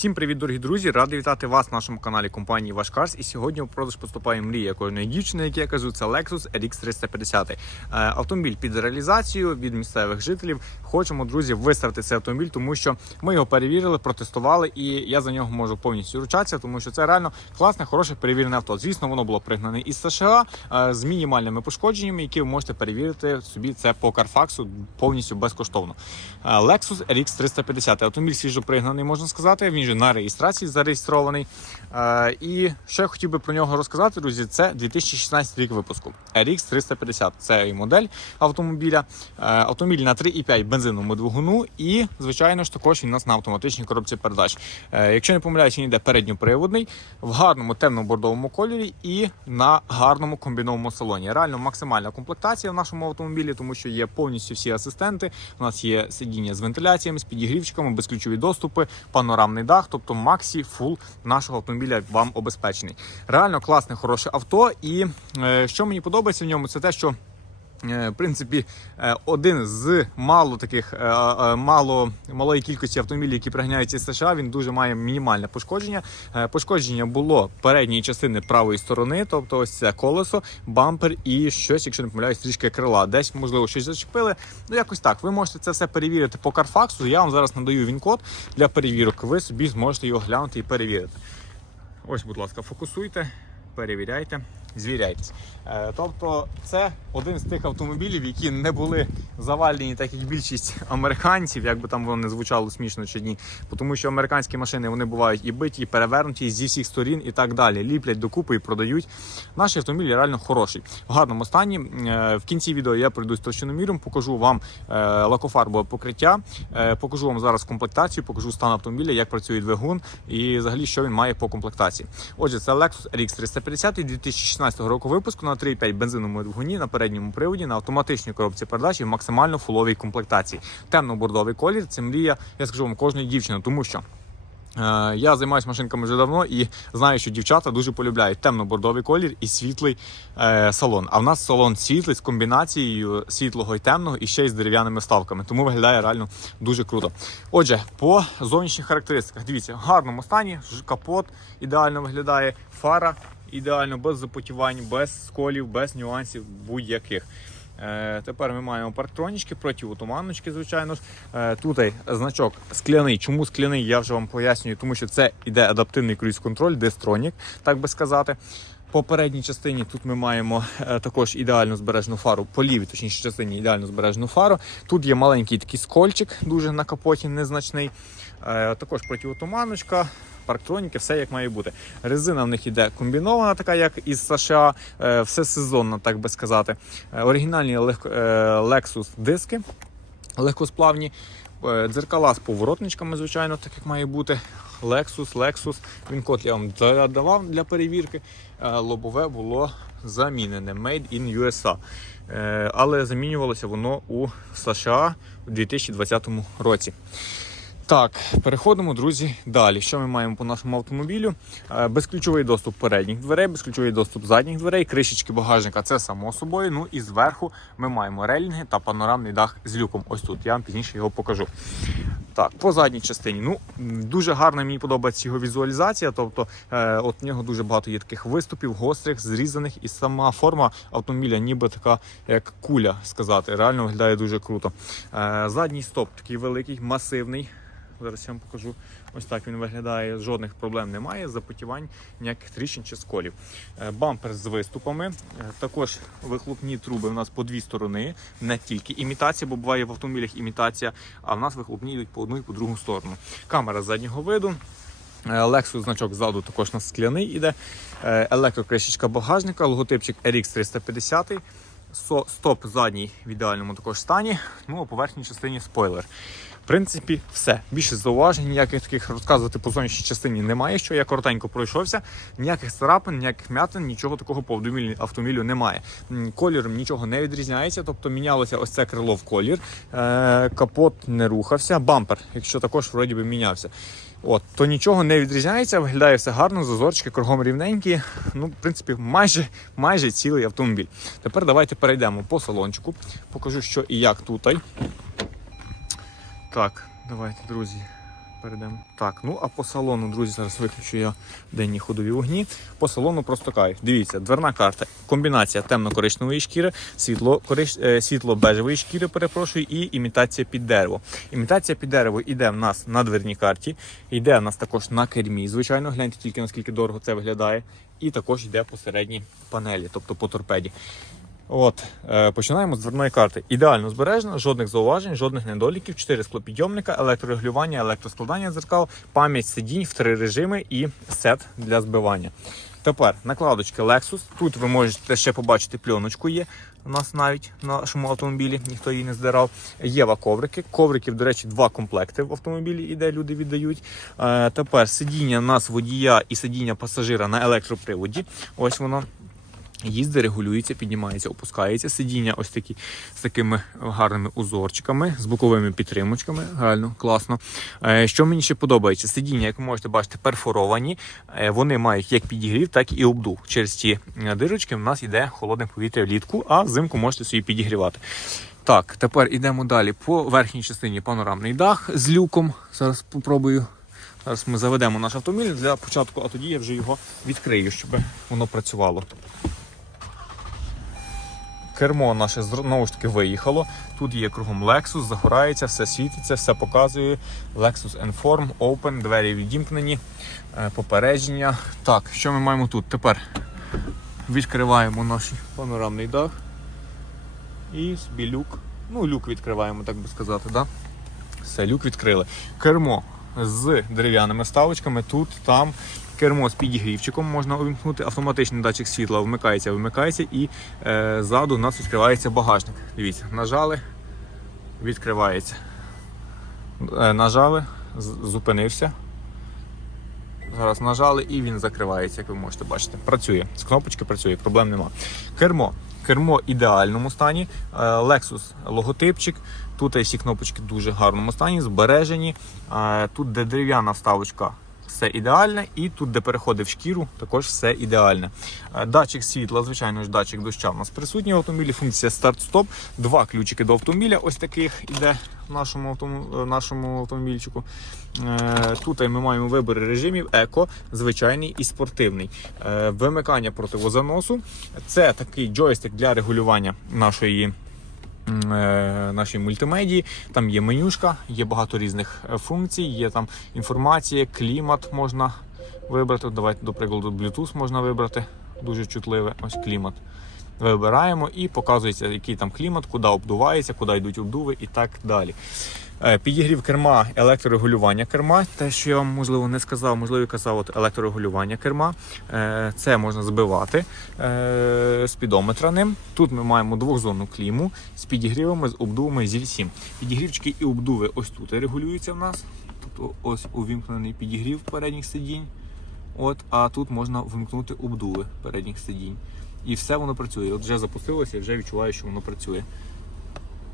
Всім привіт, дорогі друзі! Радий вітати вас на нашому каналі компанії Ваш Карс. І сьогодні у продаж поступає мрія кожної дівчини, як я кажу, це Lexus RX 350. Е, Автомобіль під реалізацію від місцевих жителів. Хочемо, друзі, виставити цей автомобіль, тому що ми його перевірили, протестували, і я за нього можу повністю ручатися, тому що це реально класне, хороше перевірене авто. Звісно, воно було пригнане із США е, з мінімальними пошкодженнями, які ви можете перевірити собі це по Carfax повністю безкоштовно. Е, Lexus RX 350. Автомобіль свіжо пригнаний, можна сказати. Він же на реєстрації зареєстрований. Е, І що я хотів би про нього розказати, друзі, це 2016 рік випуску. RX 350. Це модель автомобіля. Е, Автомобіль на 3,5 бензиновому двигуну, і, звичайно ж, також він у нас на автоматичній коробці передач. Е, Якщо не помиляюсь, він йде передньоприводний, в гарному темно-бордовому кольорі і на гарному комбінованому салоні. Реально максимальна комплектація в нашому автомобілі, тому що є повністю всі асистенти. У нас є сидіння з вентиляціями, з підігрівчиками, безключові доступи, панорамний дах, тобто Максі фул нашого автомобіля вам обезпечений. Реально класне, хороше авто. І е, що мені подобається в ньому, це те, що В принципі, е, один з мало таких е, е, мало малої кількості автомобілів, які приганяються з США, він дуже має мінімальне пошкодження. Е, Пошкодження було передньої частини правої сторони, тобто ось це колесо, бампер і щось, якщо не помиляюсь, трішки крила. Десь можливо щось зачепили. Ну якось так. Ви можете це все перевірити по Carfax. Я вам зараз надаю він-код для перевірок. Ви собі зможете його глянути і перевірити. Ось, будь ласка, фокусуйте, перевіряйте, звіряйтесь. Е, Тобто, це один з тих автомобілів, які не були завалені, так як більшість американців, як би там воно не звучало смішно чи ні. Тому що американські машини вони бувають і биті, і перевернуті зі всіх сторін і так далі. Ліплять докупи і продають. Наш автомобіль реально хороший. В гарному стані. Е, В кінці відео я пройдусь товщиноміром, покажу вам е, лакофарбове покриття, покажу вам зараз комплектацію, покажу стан автомобіля, як працює двигун і взагалі що він має по комплектації. Отже, це Lexus RX 350 2016 року випуску на 3,5 бензиновому двигуні на передньому приводі на автоматичній коробці передач і в максимально фуловій комплектації. Темно-бордовий колір це мрія, я скажу вам, кожної дівчини, тому що. Е, Я займаюся машинками вже давно і знаю, що дівчата дуже полюбляють темно-бордовий колір і світлий е, салон. А в нас салон світлий з комбінацією світлого і темного і ще й з дерев'яними вставками. Тому виглядає реально дуже круто. Отже, по зовнішніх характеристиках, дивіться, в гарному стані, капот ідеально виглядає, фара ідеально, без запотівань, без сколів, без нюансів будь-яких. Е, Тепер ми маємо парктронічки, противотуманочки, звичайно ж. Е, Тут значок скляний. Чому скляний, я вже вам пояснюю, тому що це іде адаптивний круїз-контроль, Destronік, так би сказати. По передній частині тут ми маємо е, також ідеально збережну фару, по лівій, точніше частині ідеально збережну фару. Тут є маленький такий скольчик, дуже на капоті незначний. Також противотуманочка, парктроніки, все як має бути. Резина в них іде комбінована, така як із США, е, все сезонно, так би сказати. Е, Оригінальні е, Lexus диски легкосплавні. Дзеркала з поворотничками, звичайно, так як має бути. Lexus, Lexus. Він код я вам давав для перевірки. Лобове було замінене Made in USA. Але замінювалося воно у США у 2020 році. Так, переходимо, друзі, далі. Що ми маємо по нашому автомобілю? Е, Безключовий доступ передніх дверей, безключовий доступ задніх дверей, кришечки багажника це само собою. Ну і зверху ми маємо релінги та панорамний дах з люком. Ось тут. Я вам пізніше його покажу. Так, по задній частині. Ну, дуже гарно мені подобається його візуалізація. Тобто, е, от в нього дуже багато є таких виступів, гострих, зрізаних, і сама форма автомобіля, ніби така, як куля сказати. Реально виглядає дуже круто. Е, задній стоп такий великий, масивний. Зараз я вам покажу. Ось так він виглядає. Жодних проблем немає, запотівань, ніяких тріщин чи сколів. Е, Бампер з виступами. Е, Також вихлопні труби у нас по дві сторони, не тільки імітація, бо буває в автомобілях імітація, а в нас вихлопні йдуть по одну і по другу сторону. Камера заднього виду. Е, Lexus значок ззаду також у нас скляний іде. Е, Електрокришечка багажника, логотипчик RX 350. Со- Стоп задній в ідеальному також стані. Ну а по верхній частині спойлер. В принципі, все. Більше зауважень, ніяких таких розказувати по зовнішній частині немає, що я коротенько пройшовся. Ніяких царапин, ніяких м'ятин, нічого такого по автомобілю, немає. М, Кольором нічого не відрізняється, тобто мінялося ось це крило в колір, е, капот не рухався, бампер, якщо також вроді би мінявся. От, то нічого не відрізняється, виглядає все гарно, зазорчики кругом рівненькі. Ну, в принципі, майже, майже цілий автомобіль. Тепер давайте перейдемо по салончику, покажу, що і як тут. Так, давайте, друзі. Перейдемо. Так, ну а по салону, друзі, зараз виключу я денні ходові вогні. По салону просто кайф. Дивіться, дверна карта. Комбінація темно-коричневої шкіри, світло, корич... е, світло-бежевої шкіри, перепрошую, і імітація під дерево. Імітація під дерево йде в нас на дверній карті, йде в нас також на кермі. Звичайно, гляньте тільки наскільки дорого це виглядає. І також йде по середній панелі, тобто по торпеді. От, е, починаємо з дверної карти. Ідеально збережена, жодних зауважень, жодних недоліків, 4 склопідйомника, електрорегулювання, електроскладання дзеркал, пам'ять сидінь в три режими і сет для збивання. Тепер накладочки Lexus. Тут ви можете ще побачити пленочку є. У нас навіть на нашому автомобілі ніхто її не здирав. Єва коврики. Ковриків, до речі, два комплекти в автомобілі іде, люди віддають. Е, тепер сидіння нас водія і сидіння пасажира на електроприводі. Ось воно. Їздить, регулюється, піднімається, опускається. Сидіння ось такі з такими гарними узорчиками, з боковими підтримочками. Реально класно. Е, Що мені ще подобається? Сидіння, як ви можете бачити, перфоровані. Е, Вони мають як підігрів, так і обдув. Через ці е, дирочки в нас йде холодне повітря влітку, а взимку можете собі підігрівати. Так, тепер йдемо далі. По верхній частині панорамний дах з люком. Зараз попробую. Зараз ми заведемо наш автомобіль для початку, а тоді я вже його відкрию, щоб воно працювало. Кермо наше знову ж таки виїхало. Тут є кругом Lexus, загорається, все світиться, все показує. Lexus Enform, Open, двері відімкнені, е, попередження. Так, що ми маємо тут? Тепер відкриваємо наш панорамний дах. І собі люк. Ну, люк відкриваємо, так би сказати. Да? Все, люк відкрили. Кермо з дерев'яними ставочками. Тут, там. Кермо з підігрівчиком можна увімкнути. Автоматичний датчик світла вмикається, вимикається, і е, ззаду у нас відкривається багажник. Дивіться, нажали, відкривається. Е, нажали, зупинився. Зараз нажали і він закривається, як ви можете бачити. Працює. З кнопочки працює, проблем нема. Кермо. Кермо ідеальному стані. Е, Lexus логотипчик. Тут всі кнопочки в дуже гарному стані, збережені. Е, Тут, де дерев'яна вставочка, все ідеальне. І тут, де переходить в шкіру, також все ідеальне. Е, Датчик світла, звичайно ж, датчик доща у нас присутній в автомобілі. Функція старт-стоп. Два ключики до автомобіля. Ось таких іде в нашому, автому- е, нашому автомобільчику. Е, Тут ми маємо вибори режимів еко, звичайний і спортивний. Вимикання противозаносу. Це такий джойстик для регулювання нашої. Е, мультимедії, там є менюшка, є багато різних е, функцій, є там інформація, клімат можна вибрати. Давайте, до прикладу, Bluetooth можна вибрати, дуже чутливе. Ось клімат. Вибираємо і показується, який там клімат, куди обдувається, куди йдуть обдуви і так далі. Е, Підігрів керма, електрорегулювання керма. Те, що я вам можливо не сказав, можливо, казав от електрорегулювання керма. Е, Це можна збивати е, спідометра ним. Тут ми маємо двохзонну кліму з підігрівами, з обдувами зі всім. Підігрівчики і обдуви ось тут регулюються в нас. Тобто ось увімкнений підігрів передніх сидінь. От, а тут можна вимкнути обдуви передніх сидінь. І все воно працює. От вже запустилося і вже відчуваю, що воно працює.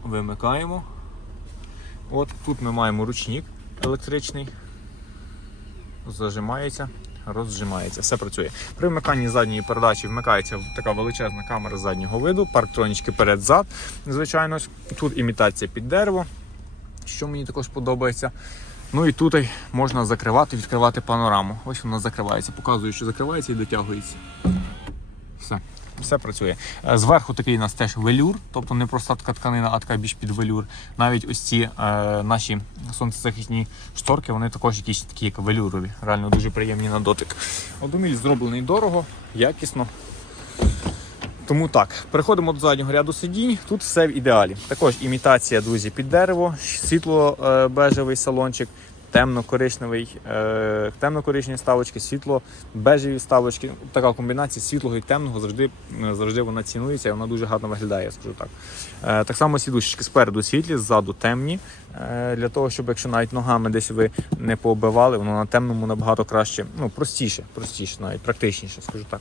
Вимикаємо. От тут ми маємо ручник електричний. Зажимається, розжимається, все працює. При вмиканні задньої передачі вмикається така величезна камера заднього виду, парктронічки перед-зад. Звичайно, тут імітація під дерево, що мені також подобається. Ну і тут можна закривати, відкривати панораму. Ось вона закривається. Показую, що закривається і дотягується. Все. Все працює. Е, Зверху такий у нас теж велюр, тобто не проста така тканина, а така більш під велюр. Навіть ось ці е, наші сонцезахисні шторки, вони також якісь такі, як велюрові. Реально дуже приємні на дотик. Автомобіль зроблений дорого, якісно. Тому так, переходимо до заднього ряду сидінь. Тут все в ідеалі. Також імітація, друзі, під дерево, світло е, салончик, темно-коричневий, е, темно-коричневі ставочки, світло, бежеві ставочки. Така комбінація світлого і темного завжди, е, завжди вона цінується і вона дуже гарно виглядає, скажу так. Е, так само сідушечки спереду світлі, ззаду темні. Е, для того, щоб якщо навіть ногами десь ви не пооббивали, воно на темному набагато краще, ну простіше, простіше, навіть практичніше, скажу так.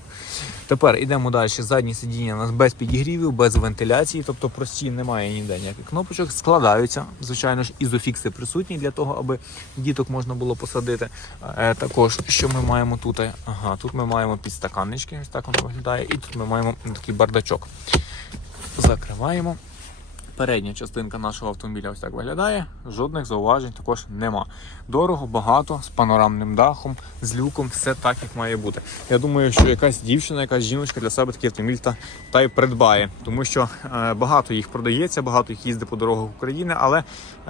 Тепер йдемо далі. Задні сидіння у нас без підігрівів, без вентиляції, тобто прості, немає ніде ніяких кнопочок. Складаються, звичайно ж, ізофікси присутні для того, аби діток можна було посадити. Е, також, що ми маємо тут? Ага, тут ми маємо підстаканнички, ось так воно виглядає, і тут ми маємо такий бардачок. Закриваємо. Передня частинка нашого автомобіля ось так виглядає. Жодних зауважень також нема. Дорого, багато, з панорамним дахом, з люком, все так, як має бути. Я думаю, що якась дівчина, якась жіночка для себе такий автомобіль та, та й придбає, тому що е, багато їх продається, багато їх їздить по дорогах України. Але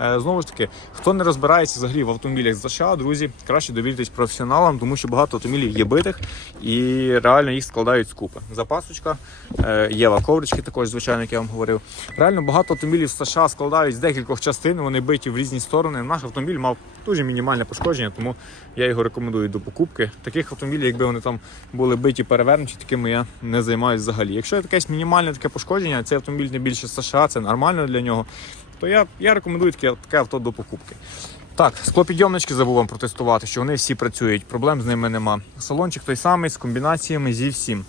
е, знову ж таки, хто не розбирається взагалі в автомобілях з США, друзі, краще довіритись професіоналам, тому що багато автомобілів є битих і реально їх складають з купи. Запасочка, е, Єва коврички, також звичайно, як я вам говорив. Реально багато автомобілів США складають з декількох частин, вони биті в різні сторони. Наш автомобіль мав дуже мінімальне пошкодження, тому я його рекомендую до покупки. Таких автомобілів, якби вони там були биті перевернуті, такими я не займаюся взагалі. Якщо є якесь мінімальне таке пошкодження, цей автомобіль не більше США, це нормально для нього. То я, я рекомендую таке, таке авто до покупки. Так, склопідйомнички забув вам протестувати, що вони всі працюють, проблем з ними нема. Салончик той самий з комбінаціями зі всім.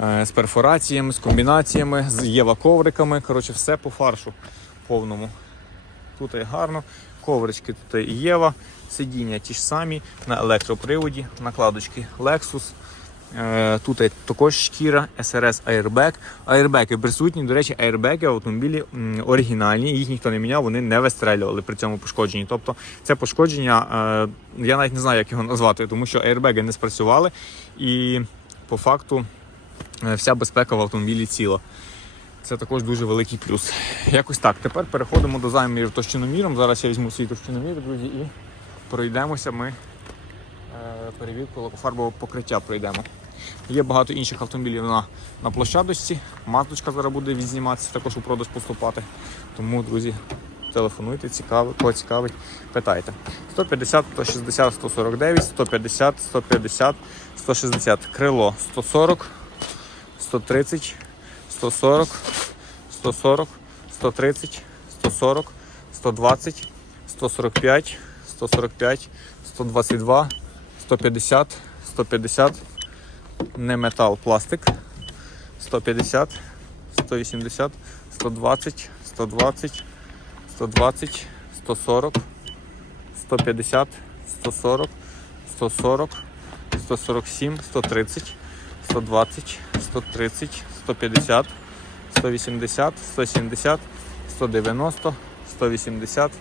Е, З перфораціями, з комбінаціями, з єва-ковриками. Коротше, все по фаршу повному. Тут і гарно. Коврички тут і Єва, сидіння ті ж самі на електроприводі, накладочки Lexus. Е, Тут і також шкіра, SRS Airbag. Аербеки присутні. До речі, аербеки в автомобілі оригінальні, їх ніхто не міняв, вони не вистрелювали при цьому пошкодженні. Тобто це пошкодження, е, я навіть не знаю, як його назвати, тому що аербеги не спрацювали і по факту вся безпека в автомобілі ціла. Це також дуже великий плюс. Якось так. Тепер переходимо до замірів товщиноміром. Зараз я візьму свій товщиномір, друзі, і пройдемося ми е, перевірку лакофарбового покриття пройдемо. Є багато інших автомобілів на, на площадочці. Маздочка зараз буде відзніматися, також у продаж поступати. Тому, друзі, телефонуйте, цікаво, кого цікавить, питайте. 150, 160, 149, 150, 150, 160. Крило 140, 130, 140, 140, 130, 140, 120, 145, 145, 122, 150, 150, не метал, пластик, 150, 180, 120, 120, 120, 140, 150, 140, 140, 147, 130, 120, 130, 150, 180, 170, 190, 180,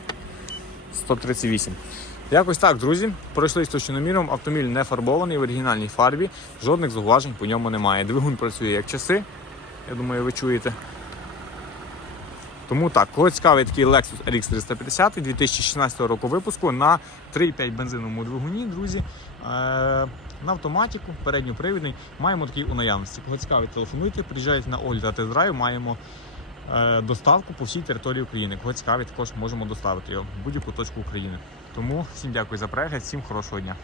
138. Якось так, друзі. Пройшли з точноміром. Автомобіль не фарбований в оригінальній фарбі. Жодних зауважень по ньому немає. Двигун працює як часи. Я думаю, ви чуєте. Тому так, кого цікавий такий Lexus RX 350 2016 року випуску на 3,5 бензиновому двигуні, друзі. Е, на автоматику, передньопривідний, маємо такий у наявності. Кого цікавить, телефонуйте, приїжджайте на огляд та тест-драйв, маємо е, доставку по всій території України. Кого цікавить, також можемо доставити його в будь-яку точку України. Тому всім дякую за перегляд, всім хорошого дня.